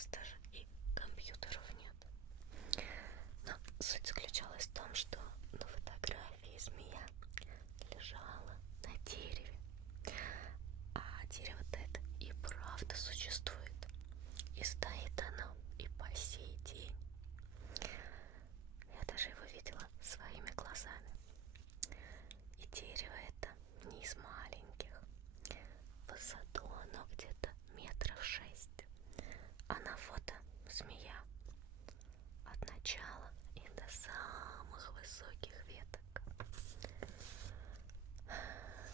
нас даже и компьютеров нет. Но суть заключалась в том, что на фотографии змея лежала на дереве. А дерево-то это и правда существует. И стоит оно и по сей день. Я даже его видела своими глазами. И дерево это не из маленьких. В высоту оно где-то метров 6. А на фото змея от начала и до самых высоких веток.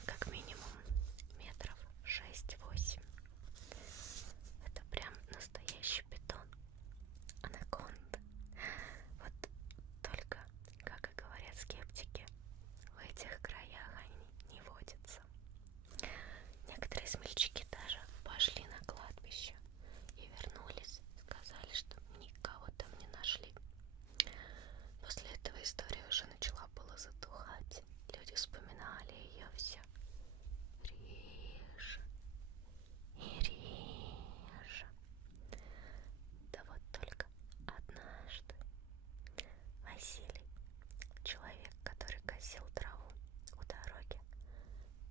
Как минимум метров 6-8. Это прям настоящий бетон. Анаконда. Вот только, как и говорят скептики, в этих краях они не водятся. Некоторые смельчаки даже пошли на кладбище и вернулись, сказали, что никого там не нашли. После этого история уже начала было затухать. Люди вспоминали ее все реже и реже. Да вот только однажды Василий, человек, который косил траву у дороги,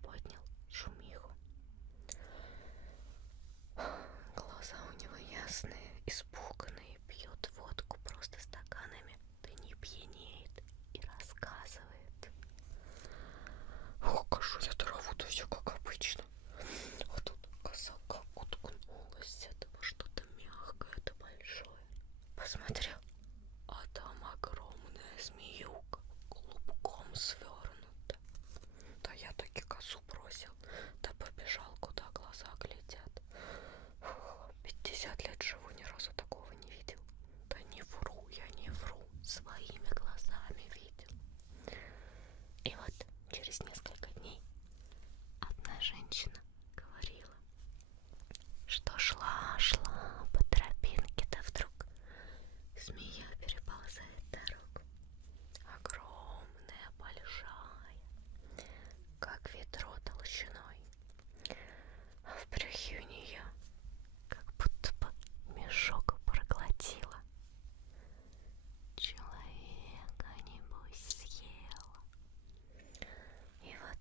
поднял шумиху. Глаза у него ясные, испуганные, пьет водку просто стаканами, да не пьянеет, и рассказывает. Кошу я траву-то все как обычно. А тут коса как уткнулась этого что-то мягкое да большое. Посмотрел, а там огромная змеюка, клубком свернута. Да я таки косу бросил, да побежал, куда глаза глядят. 50 лет живу, ни разу такого не видел. Да не вру, я не вру, своими глазами видел. И вот через несколько дней одна женщина говорила, что шла по тропинке, да вдруг змея переползает дорогу. Огромная, большая, как ведро толщиной. А в брюхе у нее как будто бы мешок проглотила. Человека, небось, съела. И вот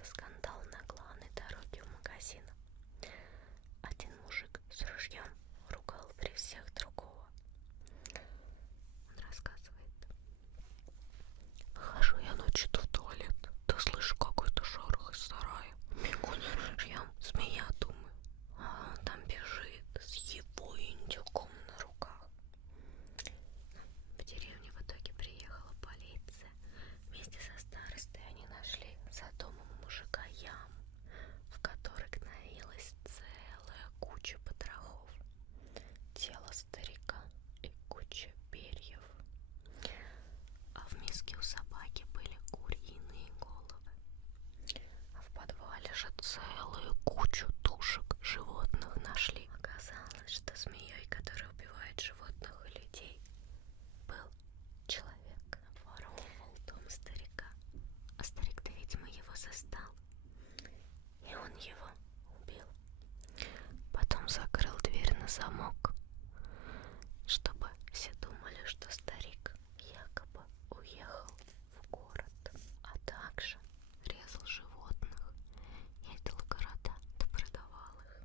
случился скандал на главной дороге в магазин. Один мужик с ружьем ругал при всех другого. Он рассказывает: хожу я ночью-то в туалет, да слышу какой-то шорох из сарая. Бегу за ружьем, змея, думаю, а он там бежит с его индюком на руках. В деревне в итоге приехала полиция. Вместе со старостой они нашли за домом мужика яму, в которой гноилась целая куча потрохов, тело старика и куча перьев. А в миске у собаки были куриные головы. А в подвале же целую кучу тушек животных нашли. Оказалось, что змеей, которая убивает животных и людей, был человек. Воровал дом старика. А старик-то, видимо, его застал. И он его убил. Потом закрыл дверь на замок, чтобы все думали, что старик якобы уехал в город. А также резал животных, ездил в города да продавал их.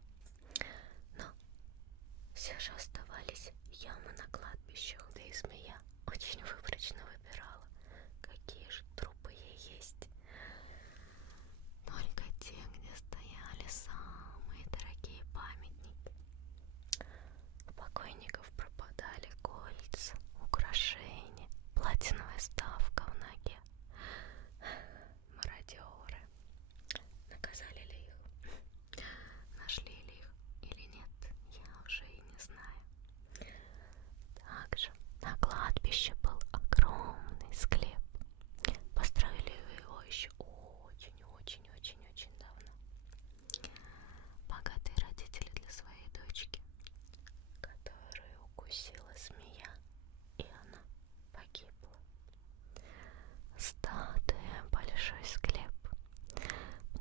Но все же оставались ямы на кладбищах, да и змея очень выборочно выбирала, какие же трупы ей есть. Только те, где стояли самые дорогие памятники. У покойников пропадали кольца, украшения, платиновая вставка в ноге. Мародеры. Наказали ли их? Нашли ли их или нет, я уже и не знаю. Также на кладбище был огромный склеп. Построили его еще очень-очень-очень-очень давно. Богатые родители для своей дочки, которую укусила змея, и она погибла. Статуя, большой склеп.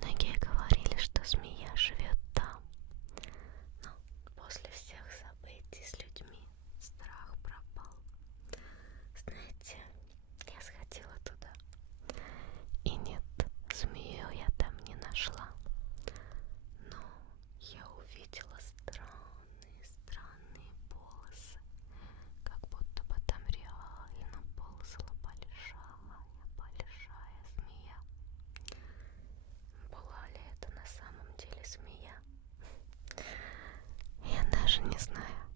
Многие говорили, что змея живет там. Но после всех событий с людьми страх пропал. Знаете, я сходила туда, и нет, змею я там не нашла. Но я увидела странные полосы, как будто бы там реально ползала большая змея. Была ли это на самом деле змея? Я даже не знаю.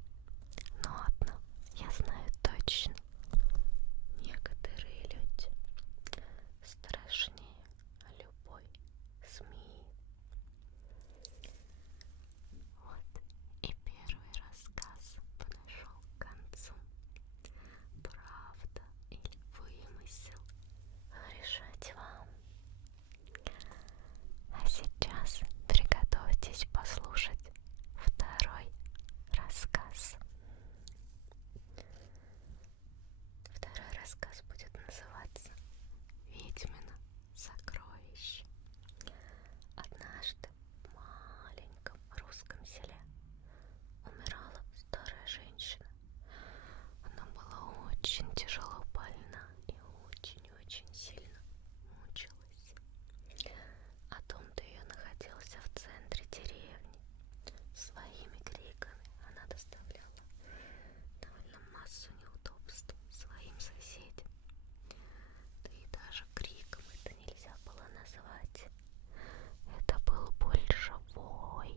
Но одно я знаю точно. Некоторые люди страшнее любой змеи. Вот и первый рассказ подошел к концу. Правда или вымысел? Решать вам. А сейчас приготовьтесь послушать второй рассказ. Второй рассказ будет называться «Ведьмино сокровище». Однажды в маленьком русском селе умирала старая женщина. Она была очень тяжело больна и очень-очень сильно мучилась. А дом-то ее находился в центре деревни. Своими криками она доставляла довольно массу неудобств своим соседям. Да и даже криком это нельзя было назвать. Это был больше вой.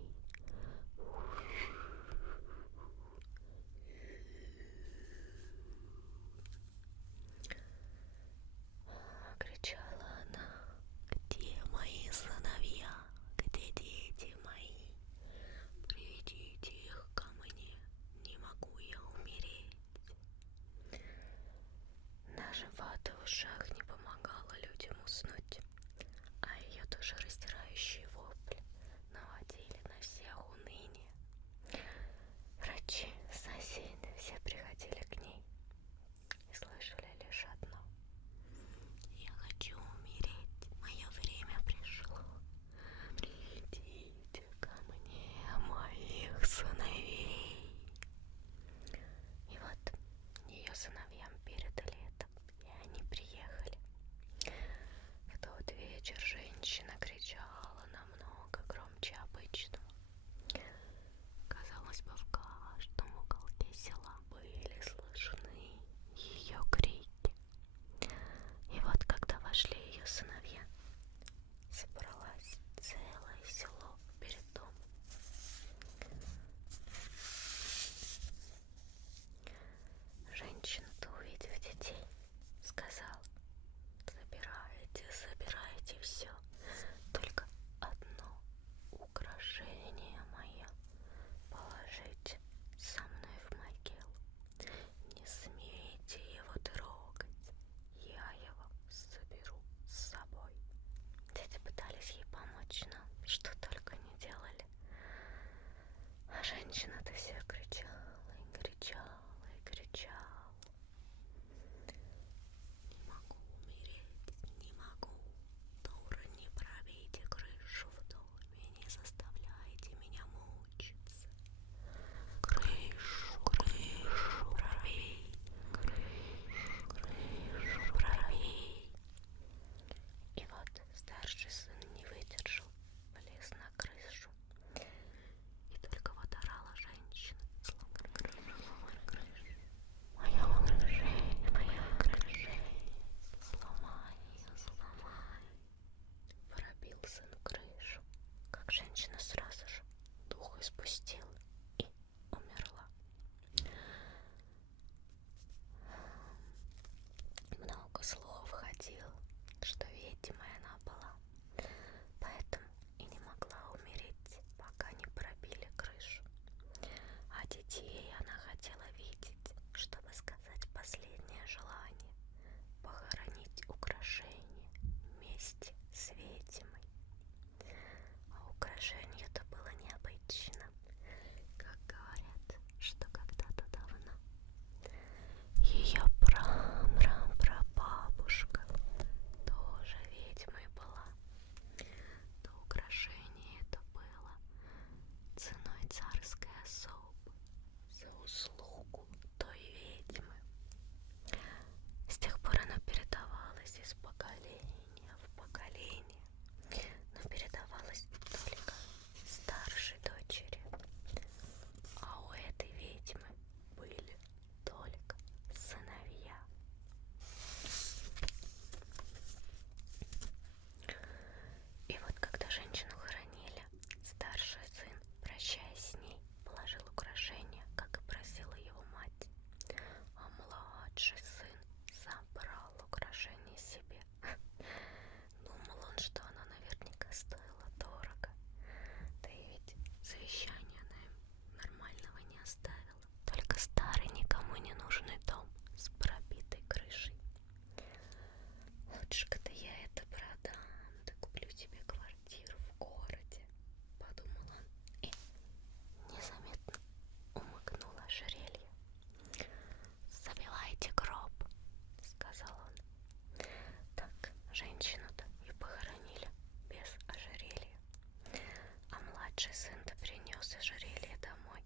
Младший сын-то принес ожерелье домой,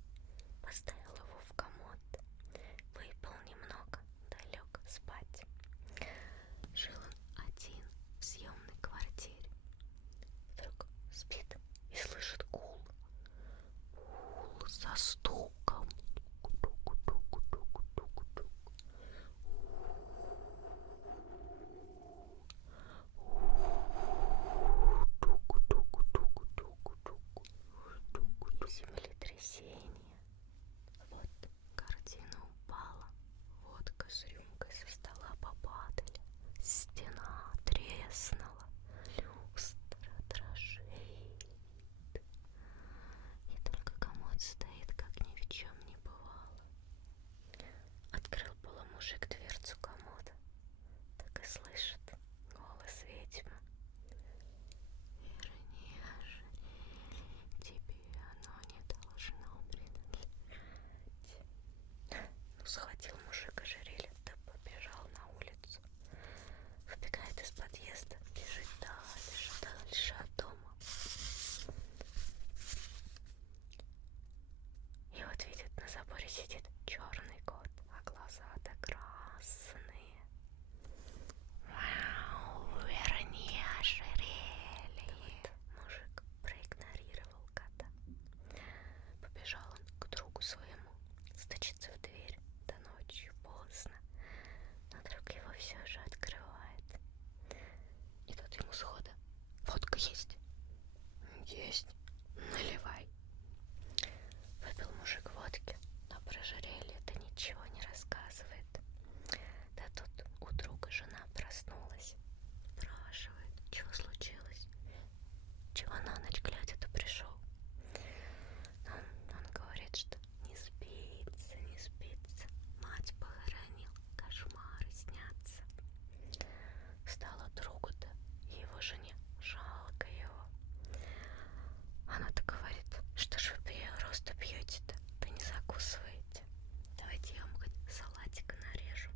поставил его в комод, выпил немного, да лег спать. Жил он один в съемной квартире. Вдруг спит и слышит гул. Гул за стуком. Землетрясение. Вот картина упала, водка с рюмкой со стола попадали, стена треснула, люстра дрожит. И только комод стоит, как ни в чем не бывало. Открыл было мужик дверцу комода, так и слышит голос ведьмы. Вера, не ожалей, тебе оно не должно принадлежать. Ну, схватил мужик ожерелье, да побежал на улицу. Выбегает из подъезда, бежит дальше от дома. И вот видит, на заборе сидит черный кот, а глаза-то красные. Вау, верни ожерелье. Вот мужик проигнорировал кота. Побежал он к другу своему, стучится в дверь, да ночью поздно, но друг его все же открывает. И тот ему схода: водка есть? Есть, наливай. Выпил мужик водки, но про ожерелье-то ничего не рассказывает. Да тут у друга жена проснулась, спрашивает, чего случилось, чего на ночь глядя-то пришел. Он говорит, что не спится, не спится, мать похоронил, кошмары снятся. Стало другу-то и его жене жалко его. Она-то говорит, что ж вы просто пьете-то, да не закусываете. Давайте я вам хоть салатика нарежу,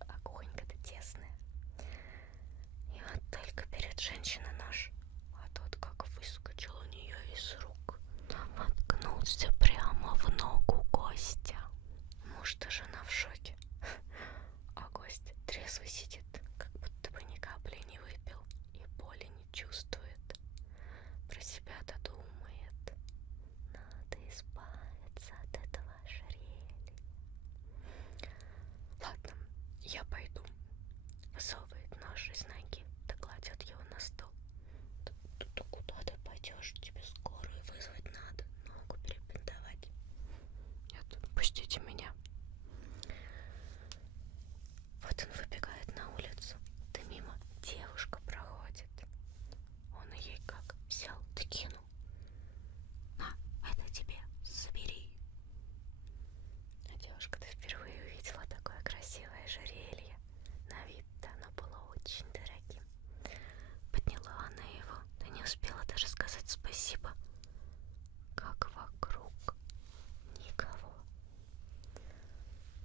а кухонька-то тесная. И вот только перед женщиной нож, а тот как выскочил у нее из рук, воткнулся прямо в ногу гостя. Муж-то жена в шоке, а гость трезвый сидит, как будто бы ни капли не выпил и боли не чувствует. Про себя-то думает, надо избавиться от этого ожерелья. Ладно, я пойду. Высовывает нож из ноги, да кладет его на стол. Да куда ты пойдешь? Тебе скорую вызвать надо, ногу перебинтовать. Нет, пустите меня. Вот он выбегает на улицу, да мимо девушка проходит. Он ей как взял, да кинул. На, это тебе, забери. А девушка-то впервые увидела такое красивое ожерелье. На вид-то оно было очень дорогим. Подняла она его, да не успела даже сказать спасибо, как вокруг никого.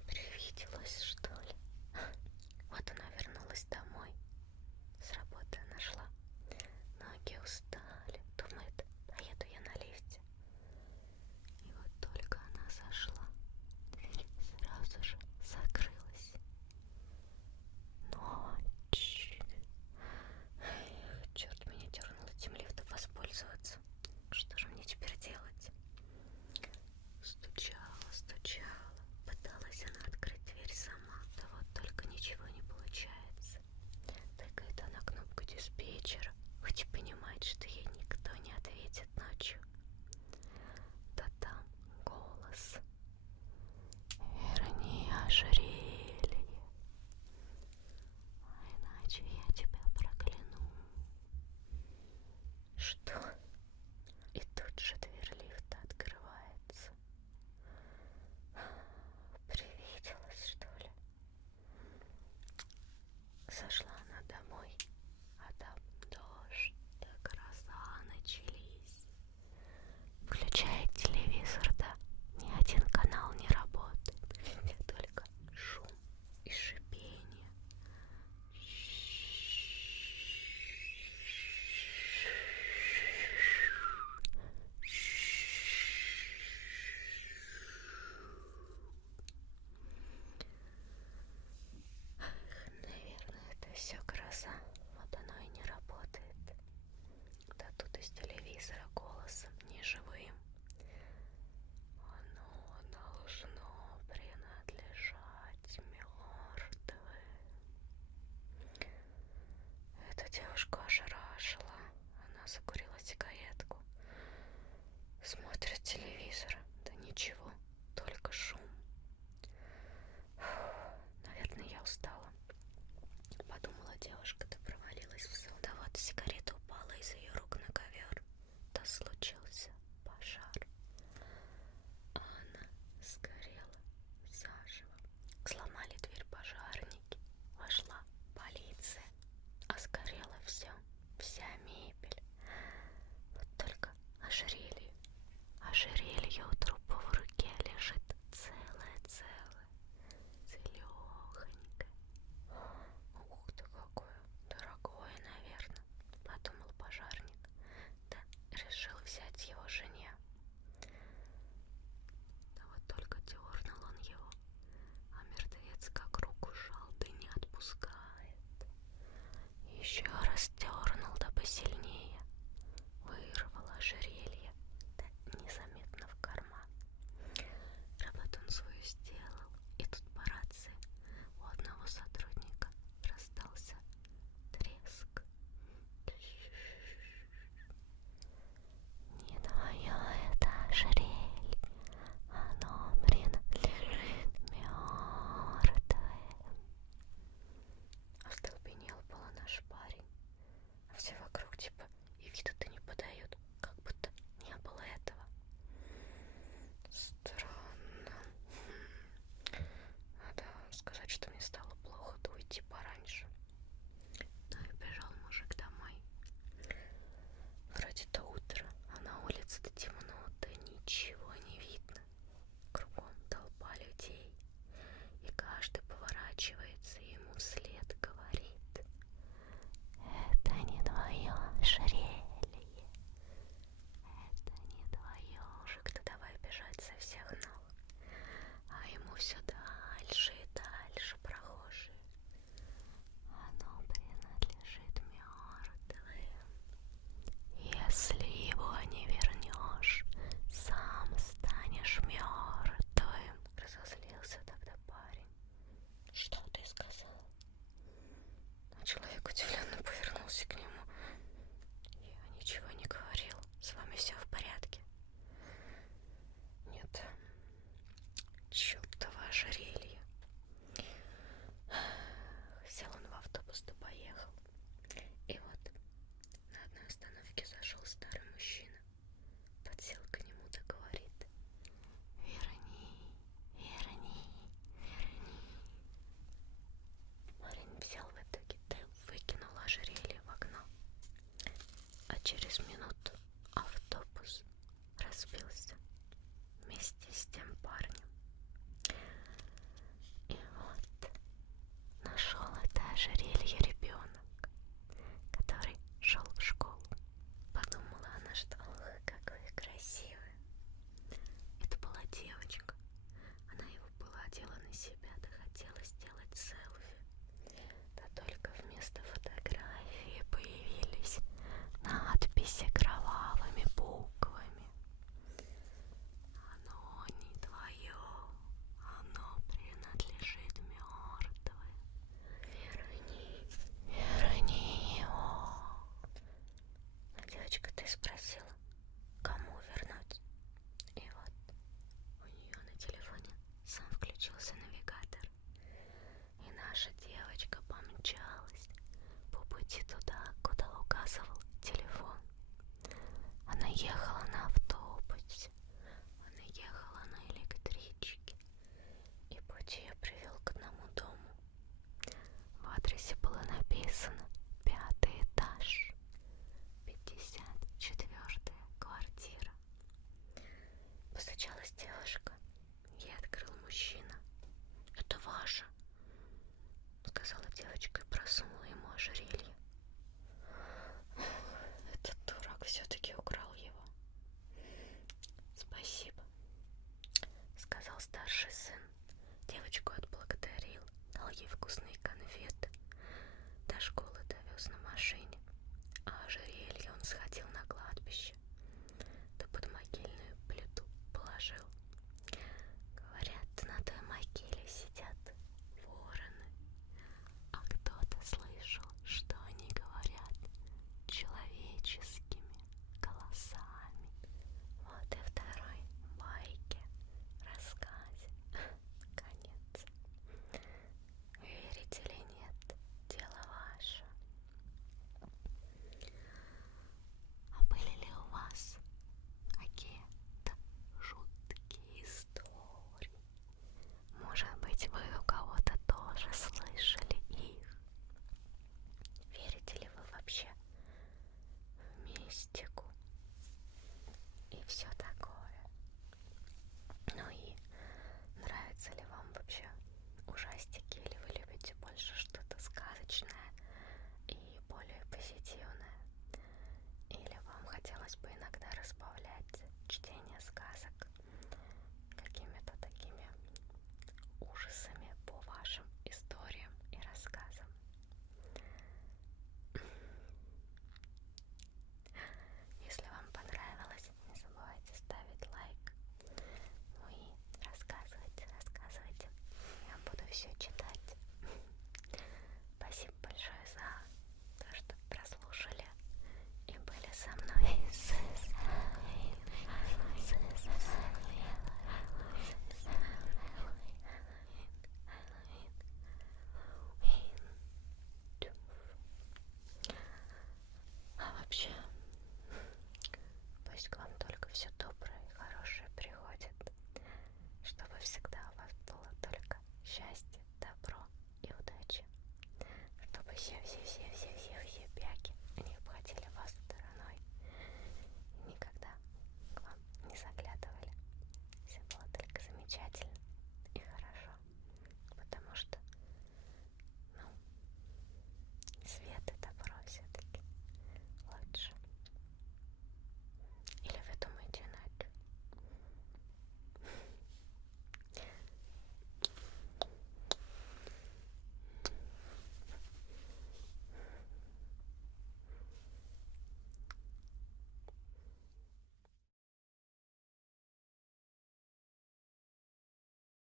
Привиделось, что ли? Вот она вернулась домой, с работы нашла, ноги устали, думает, поеду я на лифте. И вот только она зашла, дверь сразу же закрылась. Ночь. Эх, черт меня дернул этим лифтом воспользоваться. Что же мне теперь делать? Стучала, пыталась она открыть дверь сама, да вот только ничего не получается. Тыкает она кнопку диспетчера, хоть и понимает, что ей никто не ответит ночью. Да там голос: верни ожерелье, а иначе я тебя прокляну. Что? И тут же дверь лифта открывается. Привиделась, что ли? Зашла она домой, а там дождь да гроза начались. Включает телевизор, да ни один канал не работает, только шум и шипение. чтения сказок какими-то такими ужасами по вашим историям и рассказам. Если вам понравилось, не забывайте ставить лайк. Ну и рассказывайте, рассказывайте. Я буду все читать. Спасибо большое за то, что прослушали и были со мной. А вообще, пусть к вам только все доброе и хорошее приходит, чтобы всегда у вас было только счастье, добро и удачи, чтобы все